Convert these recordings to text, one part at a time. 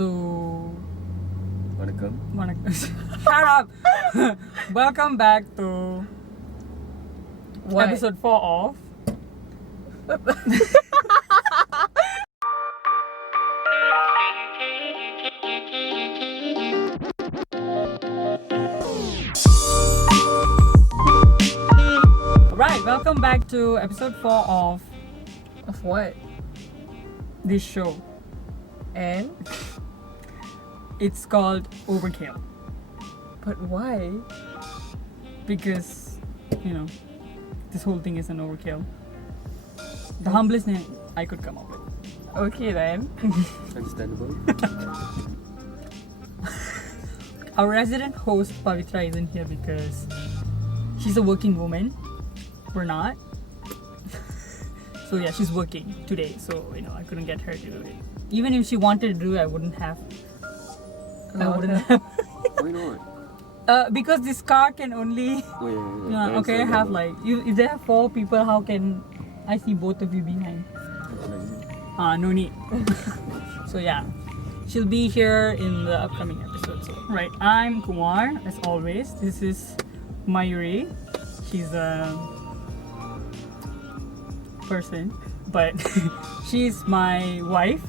So, Vanakkam. Shut up! Welcome back to episode 4 of Right, welcome back to episode 4 of what? this show. And? It's called Overkill. But why? Because, you know, this whole thing is an overkill. The humblest name I could come up with. Okay then. Understandable. Our resident host Pavitra isn't here because she's a working woman. We're not. So yeah, she's working today. So, you know, I couldn't get her to do it. Even if she wanted to do it, I wouldn't have. Why not? Because this car can only okay, have like if there are 4 people, how can I see both of you behind? No need. So yeah, she'll be here in the upcoming episode. So right, I'm Kumar as always. This is Mayuri. She's a person, but she's my wife.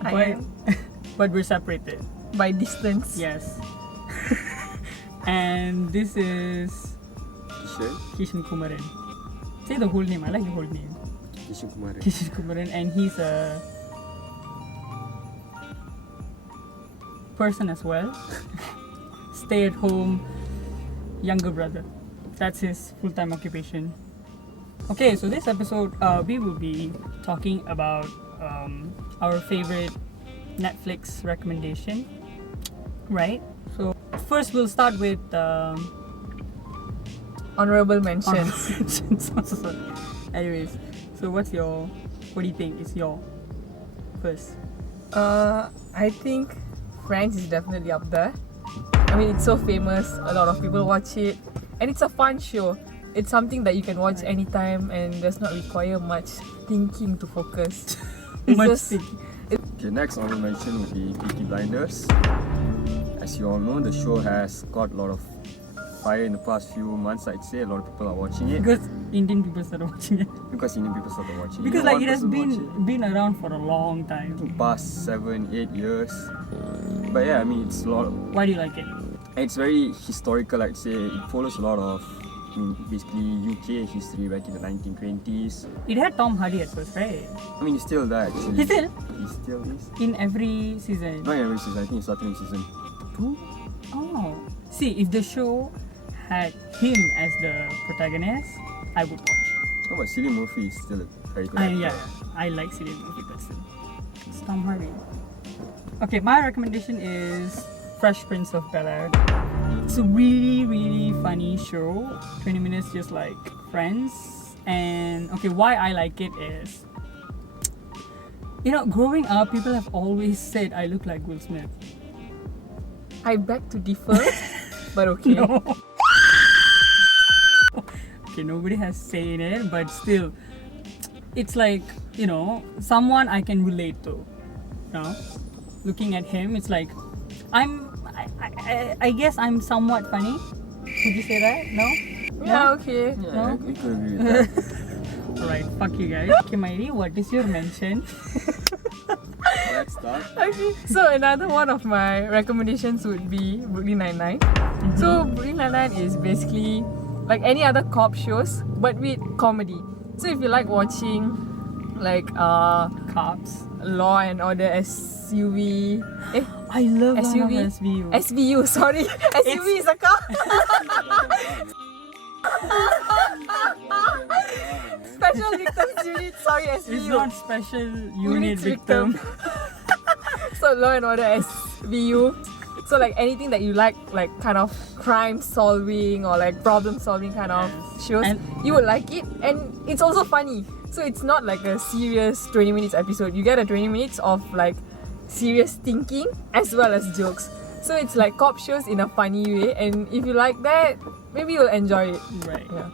But we're separated by distance. Yes. And this is Kishan Kumaran. Say the whole name. I like the whole name. Kishan Kumaran, and he's a person as well. Stay at home younger brother. That's his full-time occupation. Okay, so this episode we will be talking about our favorite Netflix recommendation, right? So first we'll start with honorable mentions. Anyways, so what do you think is your first? I think Friends is definitely up there. I mean, it's so famous, a lot of people watch it, and it's a fun show. It's something that you can watch anytime and does not require much thinking to focus. Okay, next honorable mention would be Peaky Blinders. As you all know, the show has got a lot of fire in the past few months. I'd say a lot of people are watching it. Because Indian people started watching it. Because Because like it has been around for a long time. I think past 7-8 years. But yeah, I mean, it's a lot. Why do you like it? It's very historical. I'd say it follows a lot of, basically UK history back in the 1920s. It had Tom Hardy at first, right? I mean, he's still there actually. He still is. In every season? Not in every season. I think it started in season 2. Oh. See, if the show had him as the protagonist, I would watch. No, but Cillian Murphy is still a very good actor. Yeah, I like Cillian Murphy, but still. It's Tom Hardy. Okay, my recommendation is Fresh Prince of Bel-Air. It's a really, really funny show. 20 minutes just like Friends. And okay, why I like it is, you know, growing up, people have always said I look like Will Smith. I beg to differ, but okay. No. Okay, nobody has said it, but still, it's like, you know, someone I can relate to. You know, looking at him, it's like, I guess I'm somewhat funny. Would you say that? No? Yeah, okay. Yeah, No? we could agree with that. Alright, fuck you guys. Okay, Mairi, what is your mention? Let's start. Okay, so another one of my recommendations would be Brooklyn Nine-Nine. So Brooklyn Nine-Nine is basically like any other cop shows, but with comedy. So if you like watching like Cops. Law and Order SUV, I love SUV? SVU. SVU, sorry, SUV is a car. Special Victims Unit, sorry, SVU. It's not special unit victim. So Law and Order SVU. So like anything that you like kind of crime solving or like problem solving kind of shows, And you would like it. And it's also funny. So it's not like a serious 20 minutes episode. You get a 20 minutes of like serious thinking as well as jokes. So it's like cop shows in a funny way. And if you like that, maybe you'll enjoy it. right. Yeah.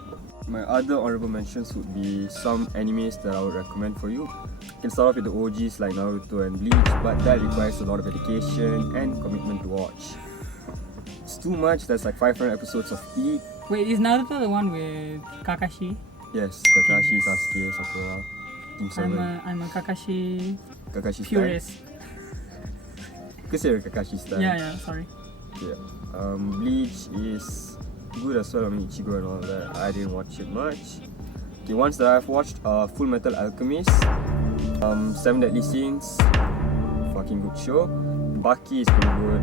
My other honorable mentions would be some animes that I would recommend for you. You can start off with the OGs like Naruto and Bleach, but that requires a lot of dedication and commitment to watch. It's too much, there's like 500 episodes of each. Wait, is Naruto the one with Kakashi? Yes, Kakashi, Sasuke, Sakura, Team 7. I'm a Kakashi Kakashi purist. Consider Kakashi style. Yeah, sorry. Yeah. Bleach is good as well. I mean, Ichigo and all that. I didn't watch it much. Okay, ones that I've watched are Full Metal Alchemist, 7 Deadly Sins, fucking good show. Baki is pretty good.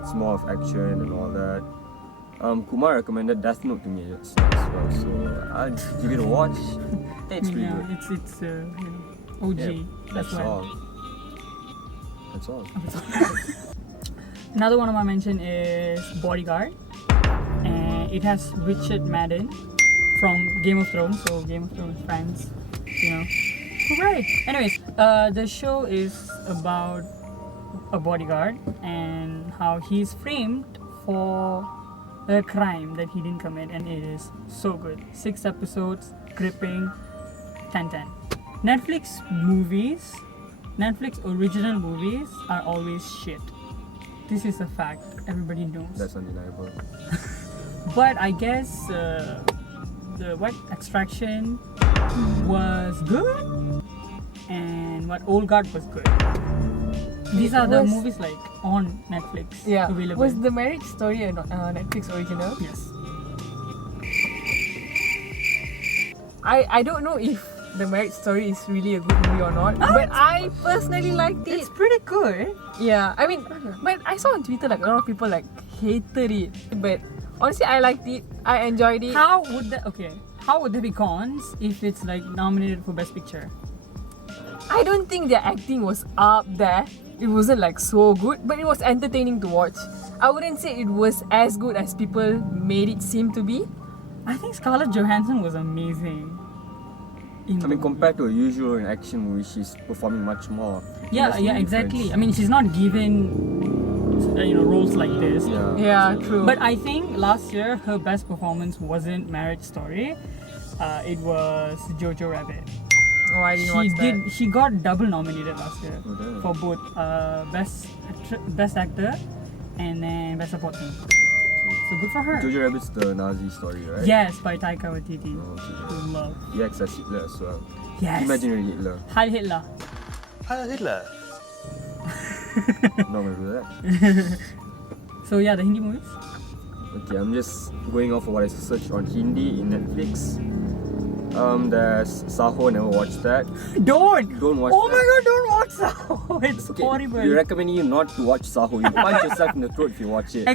It's more of action and all that. Kumar recommended Death Note to me as well, so I'll give it a watch. It's pretty good. It's OG. Yeah, that's why. all. That's all. Another one of my mention is Bodyguard, and it has Richard Madden from Game of Thrones, so Game of Thrones fans, hooray! Anyways, the show is about a bodyguard and how he's framed for a crime that he didn't commit, and it is so good. 6 episodes, gripping, 10/10. Netflix original movies are always shit. This is a fact, everybody knows. That's undeniable. But I guess the Extraction was good, and Old Guard was good. These are the movies like on Netflix available. Was the Marriage Story a Netflix original? Yes. I don't know if the Marriage Story is really a good movie or not, but I personally liked it. It's pretty good. Yeah, I mean, but I saw on Twitter like a lot of people like hated it, but honestly I liked it. I enjoyed it. How would there be cons if it's like nominated for Best Picture? I don't think their acting was up there. It wasn't like so good, but it was entertaining to watch. I wouldn't say it was as good as people made it seem to be. I think Scarlett Johansson was amazing. Compared to a usual action movie, she's performing much more. Yeah, exactly. I mean, she's not given roles like this. Yeah, true. But I think last year her best performance wasn't Marriage Story. It was Jojo Rabbit. Oh, I didn't watch that. She got double nominated last year for both best actor and then best supporting. So good for her. Jojo Rabbit's the Nazi story, right? Yes, by Taika Waititi. Okay. Love. He acts as Hitler as well. Yes. Imaginary Hitler. Heil Hitler. Heil Hitler. I'm not gonna do that. So yeah, the Hindi movies. Okay, I'm just going off of what I searched on Hindi in Netflix. There's Saho, never watched that. Don't watch Oh that. my god, don't watch Saho. It's horrible. We're recommending you not to watch Saho. You punch yourself in the throat if you watch it.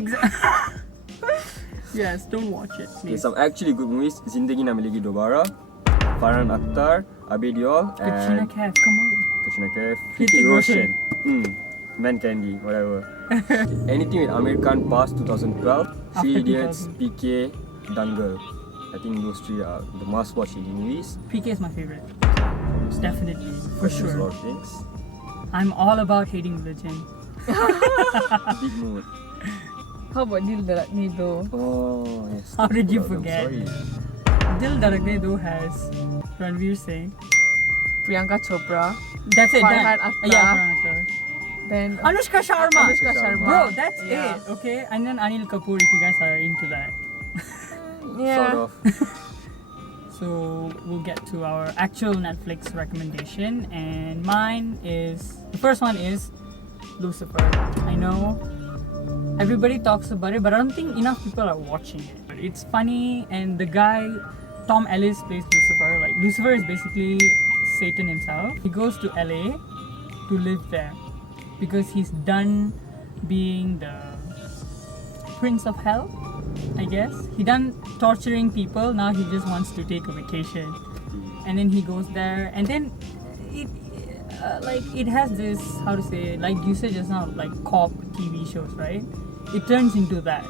Yes, don't watch it, Okay, please. some actually good movies. Zindagi Na Milegi Dobara, Farhan Akhtar, Abid Diol, Katrina and Kaif, come on. Katrina Kaif, Hrithik Hrithik Roshan. Roshan. Man Candy, whatever. Anything with Amir Khan past 2012, After Three Idiots, 2000. PK, Dangal. I think those 3 are the must-watch Hindi movies. PK is my favorite. Definitely, for Questions a sure. lot of things. I'm all about hating religion. Big mood. How about Dil Dharakne Do? Oh yes. How did you I'm forget? sorry. Dil Dharakne Do has Ranveer Singh. Priyanka Chopra. That's it. Farhan done. Akhtar. Yeah, Farhan Akhtar. Then Anushka Sharma. Anushka Sharma. Bro, that's Yeah. it. Okay, and then Anil Kapoor if you guys are into that. yeah. Sort of. So we'll get to our actual Netflix recommendation, and mine is the first one is Lucifer. I know everybody talks about it, but I don't think enough people are watching it. It's funny, and the guy Tom Ellis plays Lucifer. Like Lucifer is basically Satan himself. He goes to LA to live there because he's done being the prince of hell, I guess. He done torturing people, now he just wants to take a vacation. And then he goes there, and then it has this, how to say, like you said just now, like cop TV shows, right? It turns into that,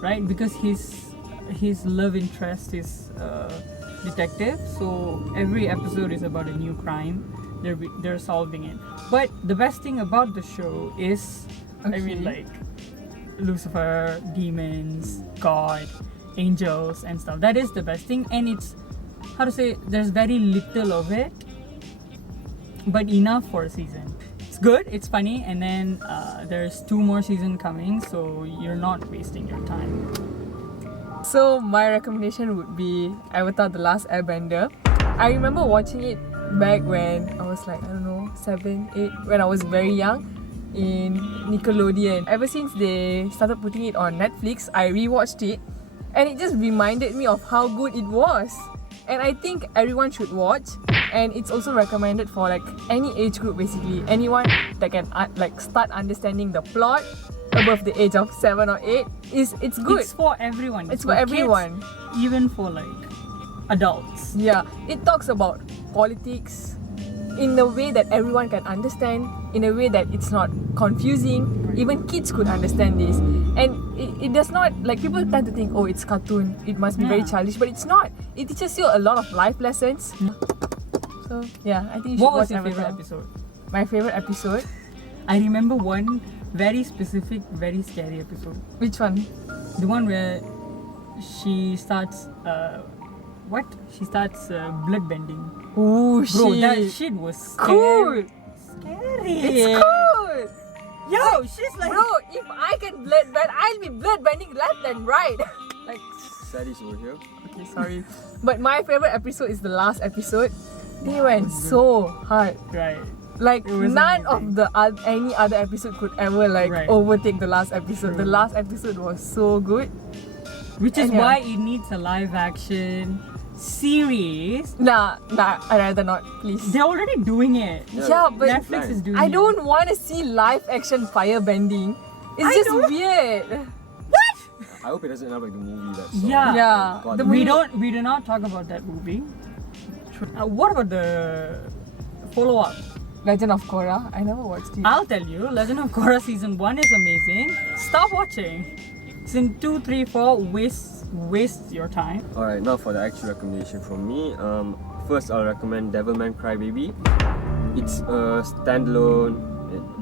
right? Because his love interest is detective, so every episode is about a new crime. They're solving it. But the best thing about the show is, I mean, like Lucifer, demons, God, angels, and stuff. That is the best thing, and it's how to say, there's very little of it, but enough for a season. It's good, it's funny, and then there's 2 more seasons coming, so you're not wasting your time. So my recommendation would be Avatar: The Last Airbender. I remember watching it back when I was like, I don't know, 7, 8, when I was very young in Nickelodeon. Ever since they started putting it on Netflix, I rewatched it and it just reminded me of how good it was. And I think everyone should watch, and it's also recommended for like any age group basically. Anyone that can like start understanding the plot above the age of 7 or 8 it's good. It's for everyone. It's for everyone. Kids, even for like adults. Yeah, it talks about politics in a way that everyone can understand, in a way that it's not confusing. Even kids could understand this. And it does not, like, people tend to think, oh, it's cartoon, it must be very childish, but it's not. It teaches you a lot of life lessons. So yeah, I think you should What watch was your Avatar. favorite episode? My favorite episode? I remember one very specific, very scary episode. Which one? The one where she starts she starts blood bending. Ooh, Bro, shit. that shit was Cool. Scary. It's cool. Yo, she's like, Bro, if I can blood bend, I'll be blood bending left and right. Like, Sadie's over here. okay, sorry. But my favorite episode is the last episode. They went so hard. right. Like, It was none amazing. of the any other episode could ever like Right. overtake the last episode. The True. last episode was so good. Which is And yeah. why it needs a live action series. Nah, I'd rather not, please. They're already doing it. Yeah, but Netflix is doing I it. don't want to see live action fire bending. It's I just don't- weird. What? I hope it doesn't end up like the movie that Yeah. Yeah, God, the the We movie- we do not talk about that movie. What about the follow-up? Legend of Korra. I never watched it. I'll tell you, Legend of Korra season 1 is amazing. Stop watching. Season 2, 3, 4 waste your time. Alright, now for the actual recommendation from me. First, I'll recommend Devilman Crybaby. It's a standalone,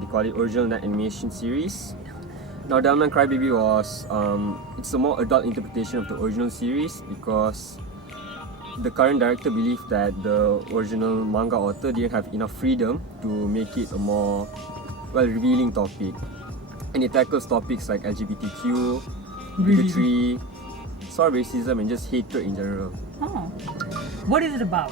they call it original net animation series. Now, Devilman Crybaby was, it's a more adult interpretation of the original series because the current director believed that the original manga author didn't have enough freedom to make it a more, revealing topic. And it tackles topics like LGBTQ, bigotry, sort of racism, and just hatred in general. Oh. What is it about?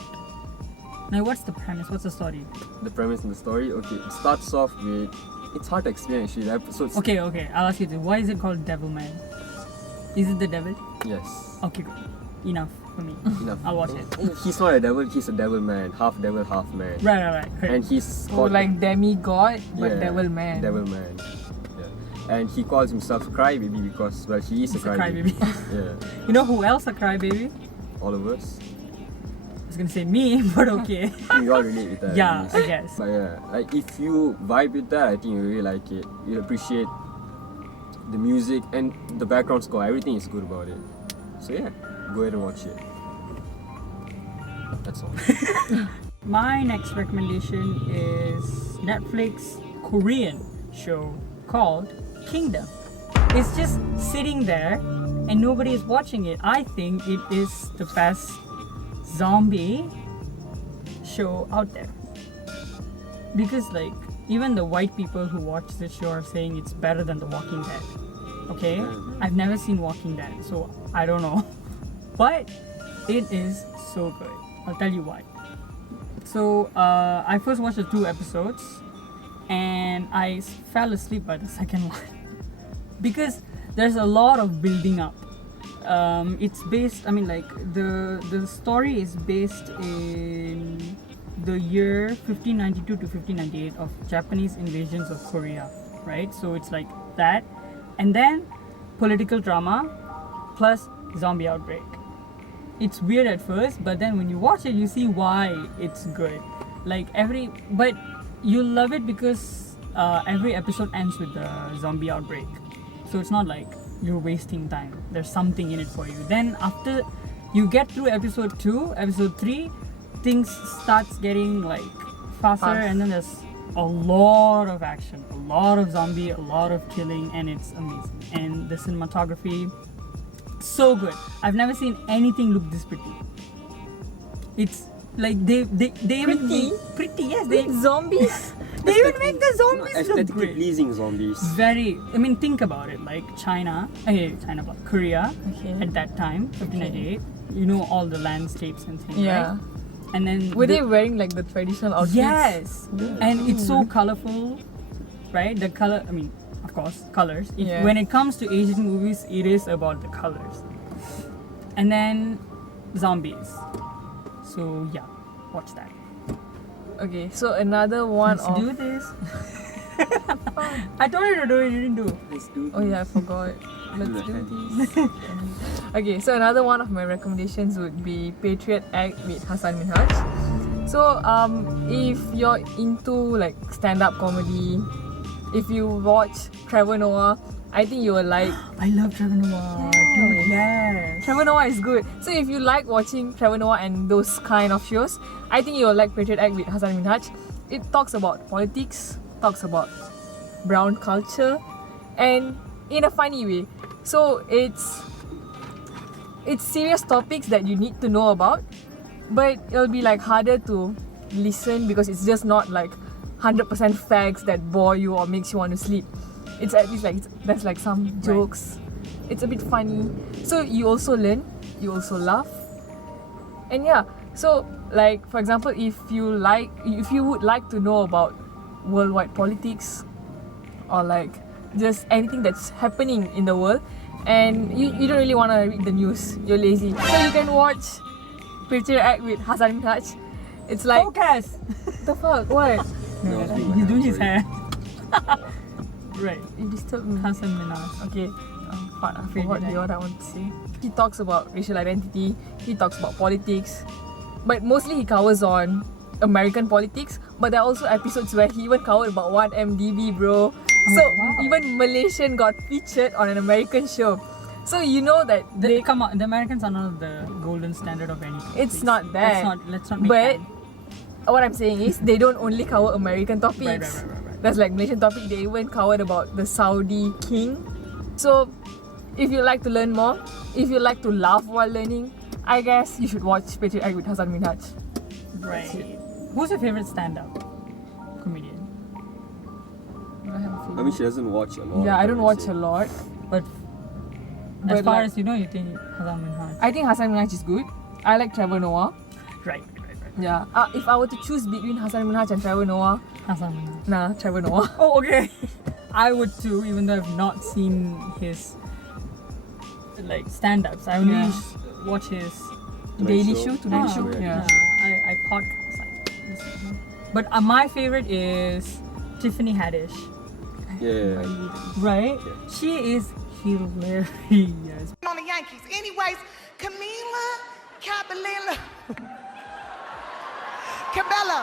Like, what's the premise? What's the story? The premise and the story, okay, it starts off with, it's hard to explain actually, the episodes. Okay, I'll ask you this. Why is it called Devilman? Is it the devil? Yes. Okay, good. Enough for me. Enough. I'll watch it. He's not a devil, he's a devil man, half devil, half man. Right. And he's Oh, called like demigod, but yeah, devil man. Devil man. Yeah. And he calls himself Crybaby because, well, he is He's a a crybaby. crybaby. Yeah. You know who else a crybaby? All of us. I was gonna say me, but okay. I think we all relate with that. Yeah, at I least. guess. But yeah, like if you vibe with that, I think you really like it. You'll appreciate the music and the background score. Everything is good about it. So yeah, go ahead and watch it. That's all. My next recommendation is Netflix Korean show called Kingdom. It's just sitting there and nobody is watching it. I think it is the best zombie show out there. Because like even the white people who watch this show are saying it's better than The Walking Dead. Okay? I've never seen Walking Dead, so I don't know. But it is so good. I'll tell you why. So I first watched the 2 episodes and I fell asleep by the second one because there's a lot of building up. It's based, the story is based in the year 1592 to 1598 of Japanese invasions of Korea, right? So it's like that, and then political drama plus zombie outbreak. It's weird at first, but then when you watch it, you see why it's good. But you'll love it because every episode ends with the zombie outbreak. So it's not like you're wasting time. There's something in it for you. Then after you get through episode 2, episode 3, things starts getting like faster, and then there's a lot of action, a lot of zombie, a lot of killing, and it's amazing. And the cinematography, so good. I've never seen anything look this pretty. It's like they even Pretty? make pretty, yes, they Zombies. they even make the Not zombies look aesthetically great. pleasing zombies. Very, I mean, think about it, like China, Korea, Okay. at that time, 1598, you know, all the landscapes and things, Yeah. right? And then Were they wearing like the traditional outfits? yes, Yeah. and it's so colorful, right? The color, I mean, of course, colors. Yeah. When it comes to Asian movies, it is about the colors. And then zombies. So yeah, watch that. Okay, so another one Let's of. do this. I told you to do it, you didn't do. Let's do Oh yeah, I forgot. Let's Do do that. this. Okay, so another one of my recommendations would be Patriot Act with Hassan Minhaj. So if you're into like stand-up comedy, if you watch Trevor Noah, I think you will like. I love Trevor Noah. Dude, yes. Trevor Noah is good. So if you like watching Trevor Noah and those kind of shows, I think you will like Patriot Act with Hassan Minhaj. It talks about politics, talks about brown culture, and in a funny way. So it's serious topics that you need to know about, but it'll be like harder to listen because it's just not like 100% facts that bore you or makes you want to sleep. It's at least like there's like some jokes. It's a bit funny, so you also learn, you also laugh, and yeah. So like for example, if you would like to know about worldwide politics or like just anything that's happening in the world, and you don't really want to read the news, you're lazy, so you can watch Patriot Act with Hassan Minhaj. It's like Focus! the fuck, what? No, I was doing my He's hair, doing his sorry. hair. Right. You disturb me. Hassan Minhaj. Okay, fuck, I forgot the what I want to say. He talks about racial identity, he talks about politics, but mostly he covers on American politics, but there are also episodes where he even covered about 1MDB, bro. So wow. even Malaysian got featured on an American show. So you know that They come on. The Americans are not the golden standard of anything. it's please. not that. Let's not make But that. what I'm saying is they don't only cover American topics. Right. That's like Malaysian topic. They even covered about the Saudi king. So if you like to learn more, if you like to laugh while learning, I guess you should watch Patriot Act with Hassan Minhaj. Right. Who's your favorite stand-up comedian? I have a I feeling. mean, she doesn't watch a lot. Yeah, I don't would watch say. a lot. But But as far like- as you know, you think Hassan Minhaj. I think Hassan Minhaj is good. I like Trevor Noah. Right. Yeah. If I were to choose between Hassan Minhaj and Trevor Noah, Hassan Minhaj. nah, Trevor Noah. Oh, okay. I would too, even though I've not seen his like stand-ups. I only Yeah. watch his Daily Show, Today Daily Show, yeah. yeah. I podcast. I listen to him. But my favorite is Tiffany Haddish. Yeah. Right? Yeah. She is hilarious. On the Yankees. Anyways, Camila Caballero. Cabello.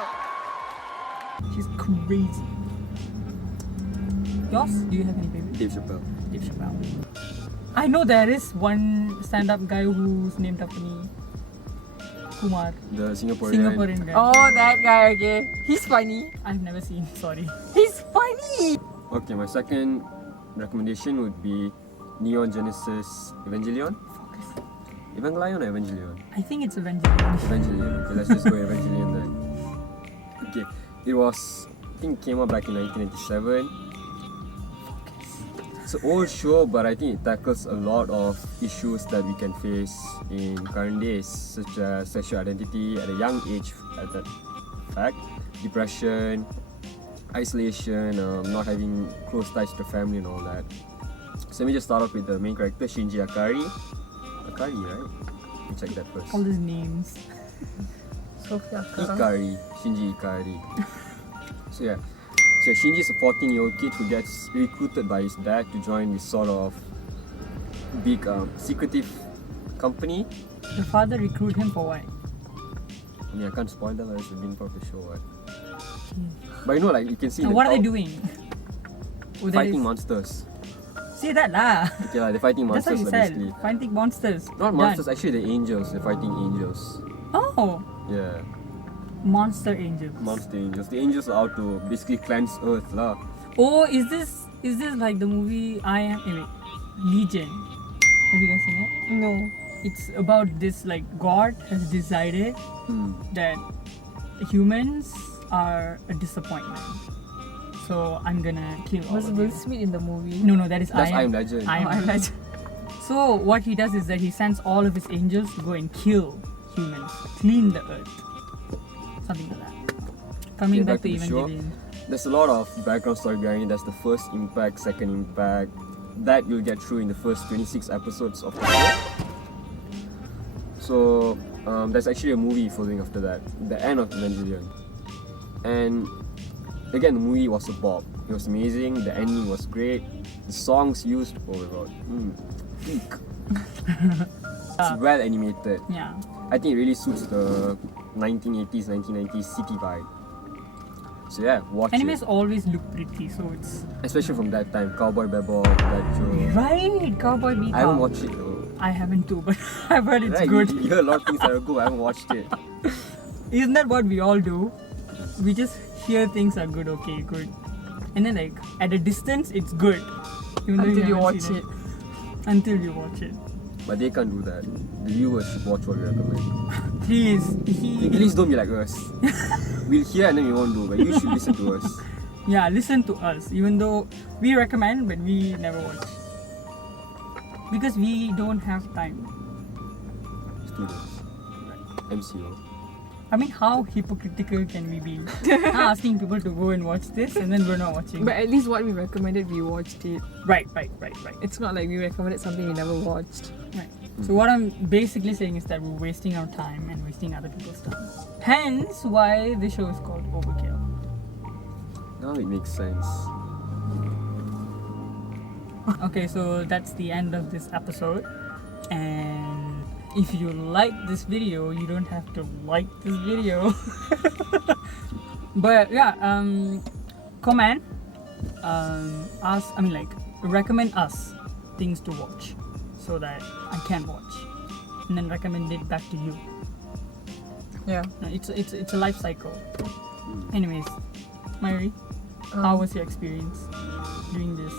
She's crazy. Yours? Do you have any favorite? Dave Chappelle. Dave Chappelle. I know there is one stand-up guy who's named after me. Kumar. The Singaporean. Singaporean guy. Oh, that guy, okay. He's funny. I've never seen, sorry. He's funny. Okay, my second recommendation would be Neon Genesis Evangelion. Evangelion or Evangelion? I think it's Evangelion. Evangelion. Okay, let's just go Evangelion then. Okay, it was, I think it came out back in 1997. It's an old show, but I think it tackles a lot of issues that we can face in current days, such as sexual identity at a young age, at that fact, depression, isolation, not having close ties to family and all that. So let me just start off with the main character, Shinji Akari. Akari, right? Let me check that first. All his names. Sophia Akara. Ikari, Shinji Ikari. So yeah, so Shinji is a 14-year-old kid who gets recruited by his dad to join this sort of big secretive company. The father recruited him for what? I mean, I can't spoil that, it's been part of the show, right? But you know, like you can see. And the what are they cow- doing? Oh, that Fighting is- monsters. Say that lah. Okay, like, they're fighting That's what monsters you said. basically. Fighting monsters. Not Done. monsters, actually they're angels. They're fighting angels. Oh, Yeah, monster angels. monster angels. The angels are out to basically cleanse Earth, lah. Oh, is this like the movie I Am? Wait, Legion. Have you guys seen it? No. it's about this like God has decided that humans are a disappointment. So I'm gonna kill all Was of Will you. Smith in the movie? No, that is That's I I Am Legend. I Am I'm Legend. So what he does is that he sends all of his angels to go and kill humans, clean the earth, something like that. Coming Okay, back to back to the show. Evangelion. There's a lot of background story behind it. That's the first impact, second impact. That you'll get through in the first 26 episodes of the show. So there's actually a movie following after that, the end of Evangelion. And again, the movie was a bop. It was amazing. The ending was great. The songs used, oh my god, peak. It's well animated. Yeah. I think it really suits the 1980s, 1990s city vibe. So yeah, watch Animes it. always look pretty, so it's Especially from that time, Cowboy Bebop, Jojo. right. Cowboy Bebop. I haven't watched it though. I haven't too, but I've heard it's Right, good. You hear a lot of things that are good. I haven't watched it. Isn't that what we all do? We just hear things are good, okay, good, and then like at a distance it's good, even though Until you haven't watch seen it. Until you watch it. But they can't do that. The viewers should watch what we recommend. Please, Please don't be like us. We'll hear and then we won't do, but you should listen to us. yeah, listen to us. Even though we recommend, but we never watch because we don't have time. Students. MCO. I mean, how hypocritical can we be? Asking people to go and watch this and then we're not watching. But at least what we recommended, we watched it. right. It's not like we recommended something we never watched. Right. So what I'm basically saying is that we're wasting our time and wasting other people's time. Hence why the show is called Overkill. Now it makes sense. Okay, so that's the end of this episode. And if you like this video, you don't have to like this video. But yeah, comment, recommend us things to watch so that I can watch, and then recommend it back to you. Yeah. It's a life cycle. Anyways, Mayuri, how was your experience doing this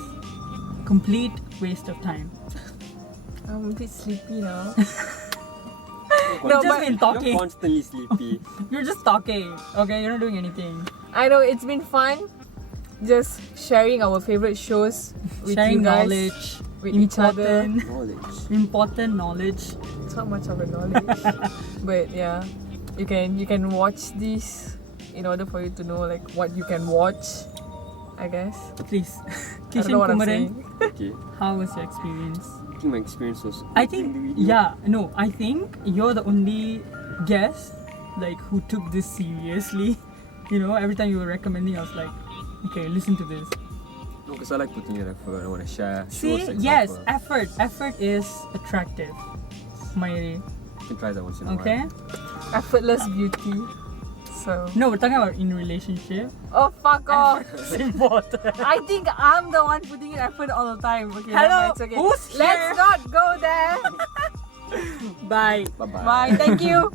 complete waste of time? I'm a bit sleepy now. You've just been You're talking. constantly sleepy. You're just talking. Okay, you're not doing anything. I know it's been fun just sharing our favorite shows with Sharing you guys, knowledge, with each other. Knowledge. important knowledge. It's not much of a knowledge, but yeah, you can watch this in order for you to know like what you can watch, I guess. Please, I don't Kishan know what I'm Kumaran, saying. Okay. how was your experience? I think my experience was. I think I think you're the only guest like who took this seriously. You know, every time you were recommending, I was like, okay, listen to this. No, because I like putting in effort. I want to share. See, shows, yes, example. effort is attractive. Mayuri, You can try that once in a okay? while. Effortless beauty. So. No, we're talking about in relationship. Oh fuck off! It's important. I think I'm the one putting in effort all the time. Okay, Hello, it's okay. who's here? Let's not go there. Bye. Bye bye. Bye. Thank you.